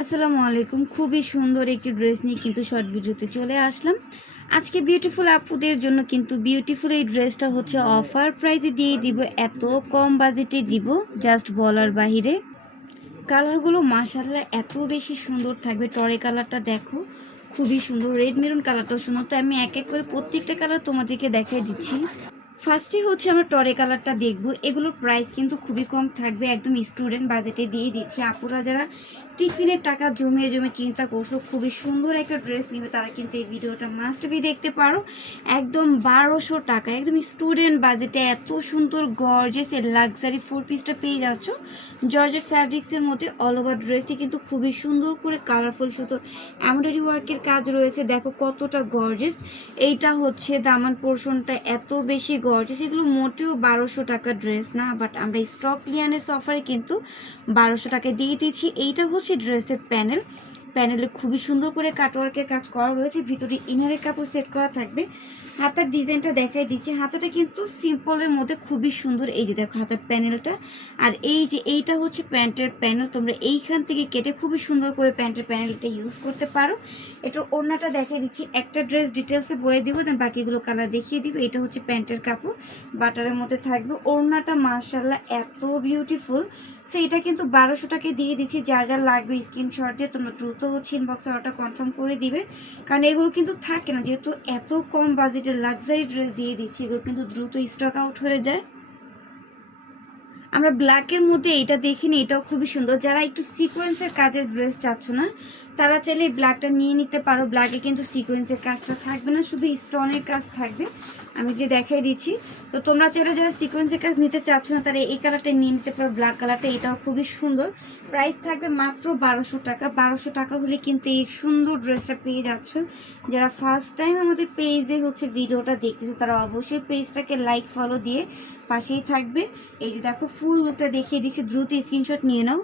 আসসালামু আলাইকুম। খুবই সুন্দর একটি ড্রেস নিয়ে কিন্তু শর্ট ভিডিওতে চলে আসলাম। আজকে বিউটিফুল আপুদের জন্য কিন্তু বিউটিফুল এই ড্রেসটা হচ্ছে অফার প্রাইসে দিয়ে দিব, এত কম বাজেটে দিব জাস্ট বলার বাহিরে। কালারগুলো মাশাআল্লাহ এত বেশি সুন্দর থাকবে। টরে কালারটা দেখো, খুবই সুন্দর। রেড মেরুন কালারটাও সুন্দর। তো আমি এক এক করে প্রত্যেকটা কালার তোমাদেরকে দেখাই দিচ্ছি। ফার্স্টে হচ্ছে আমরা টরে কালারটা দেখব। এগুলোর প্রাইস কিন্তু খুবই কম থাকবে, একদম স্টুডেন্ট বাজেটে দিয়ে দিচ্ছি। আপুরা যারা টিফিনের টাকা জমিয়ে জমিয়ে চিন্তা করছো খুবই সুন্দর একটা ড্রেস নেবে, তারা কিন্তু এই ভিডিওটা মাস্ট বি দেখতে পারো। একদম 1200 টাকা, একদম স্টুডেন্ট বাজেটে এত সুন্দর গর্জিয়াস এর লাক্সারি 4 পিসটা পেয়ে যাচ্ছ। জর্জেট ফ্যাব্রিক্সের মধ্যে অল ওভার ড্রেসে কিন্তু খুবই সুন্দর করে কালারফুল সুতোর এমব্রয়ডারি ওয়ার্কের কাজ রয়েছে। দেখো কতটা গর্জিয়াস। এইটা হচ্ছে দামান পোর্শনটা এত বেশি গর্জিয়াস। এগুলো মোটেও 1200 টাকা ড্রেস না, বাট আমরা স্টক ক্লিয়ারেন্স অফারে কিন্তু 1200 টাকায় দিয়ে দিচ্ছি। এইটা হচ্ছে ড্রেসের প্যানেলে খুবই সুন্দর করে কাটওয়ার্কের কাজ করা রয়েছে। ভিতরে ইনারের কাপড় সেট করা থাকবে। হাতার ডিজাইনটা দেখাই দিচ্ছি। হাতাটা কিন্তু সিম্পলের মধ্যে খুবই সুন্দর। এই যে দেখো হাতার প্যানেলটা, আর এই যে এইটা হচ্ছে প্যান্টের প্যানেল। তোমরা এইখান থেকে কেটে খুবই সুন্দর করে প্যান্টের প্যানেলটা ইউজ করতে পারো। এটার ওড়নাটা দেখিয়ে দিচ্ছি। একটা ড্রেস ডিটেলসে বলে দিব, দেন বাকিগুলো কালার দেখিয়ে দিব। এটা হচ্ছে প্যান্টের কাপড়, বাটারের মধ্যে থাকবে। ওড়নাটা মাশাআল্লাহ এত বিউটিফুল। সো এটা কিন্তু 1200 টাকায় দিয়ে দিচ্ছি। যার যার লাগবে স্ক্রিনশট দিয়ে তোমরা দ্রুত হচ্ছে ইনবক্সে অর্ডার কনফার্ম করে দিবে, কারণ এগুলো কিন্তু থাকে না। যেহেতু এত কম বাজেটের লাক্সারি ড্রেস দিয়ে দিচ্ছি, এগুলো কিন্তু দ্রুত স্টক আউট হয়ে যায়। আমরা ব্ল্যাকের মধ্যে এটা দেখিনি, এটাও খুবই সুন্দর। যারা একটু সিকোয়েন্সের কাজের ড্রেস চাচ্ছ না, তারা চাইলে এই ব্ল্যাকটা নিয়ে নিতে পারো। ব্ল্যাকে কিন্তু সিকোয়েন্সের কাজটা থাকবে না, শুধু স্টোনের কাজ থাকবে। আমি যে দেখাই দিচ্ছি। তো তোমরা চাইলে যারা সিকোয়েন্সের কাজ নিতে চাচ্ছ না, তারা এই কালারটা নিয়ে নিতে পারো, ব্ল্যাক কালারটা। এটাও খুবই সুন্দর। প্রাইস থাকবে মাত্র 1200 টাকা। 1200 টাকা হলে কিন্তু এই সুন্দর ড্রেসটা পেয়ে যাচ্ছ। যারা ফার্স্ট টাইম আমাদের পেজে হচ্ছে ভিডিওটা দেখতেছো, তারা অবশ্যই পেজটাকে লাইক ফলো দিয়ে পাশেই থাকবে। এই যে দেখো ফুল লুকটা দেখিয়ে দিচ্ছি, দ্রুত স্ক্রিনশট নিয়ে নাও।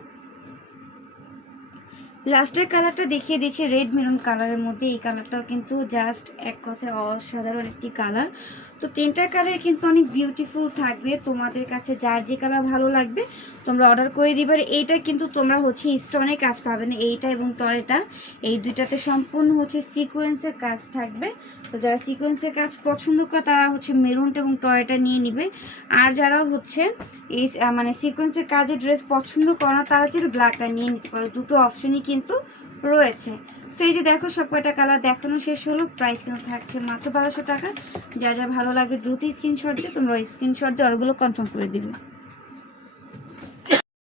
লাস্টের কালারটা দেখিয়ে দিচ্ছি রেড মেরুন কালারের মধ্যে। এই কালারটাও কিন্তু জাস্ট এক কথায় অসাধারণ একটি কালার। তো তিনটা কালার কিন্তু অনেক বিউটিফুল থাকবে। তোমাদের কাছে যার যে কালার ভালো লাগবে তোমরা অর্ডার করে দিবে। এইটা কিন্তু তোমরা হচ্ছে স্টোনে কাজ পাবে না, এইটা এবং টরেটা, এই দুইটাতে সম্পূর্ণ হচ্ছে সিকোয়েন্সের কাজ থাকবে। তো যারা সিকোয়েন্সের কাজ পছন্দ করে তারা হচ্ছে মেরুনটা এবং টরেটা নিয়ে নিবে। আর যারা হচ্ছে এই মানে সিকোয়েন্সের কাজের ড্রেস পছন্দ করে না, তারা যেটা ব্ল্যাকটা নিয়ে নিতে পারো। দুটো অপশনই কিন্তু রয়েছে। সো এই যে দেখো সব কয়টা কালার দেখানো শেষ হলো। প্রাইস কিন্তু থাকছে মাত্র 1200 টাকা। যা যা ভালো লাগবে দ্রুত স্ক্রিনশট দিয়ে তোমরা স্ক্রিনশট দিয়ে অর্ডারগুলো কনফার্ম করে দিবে।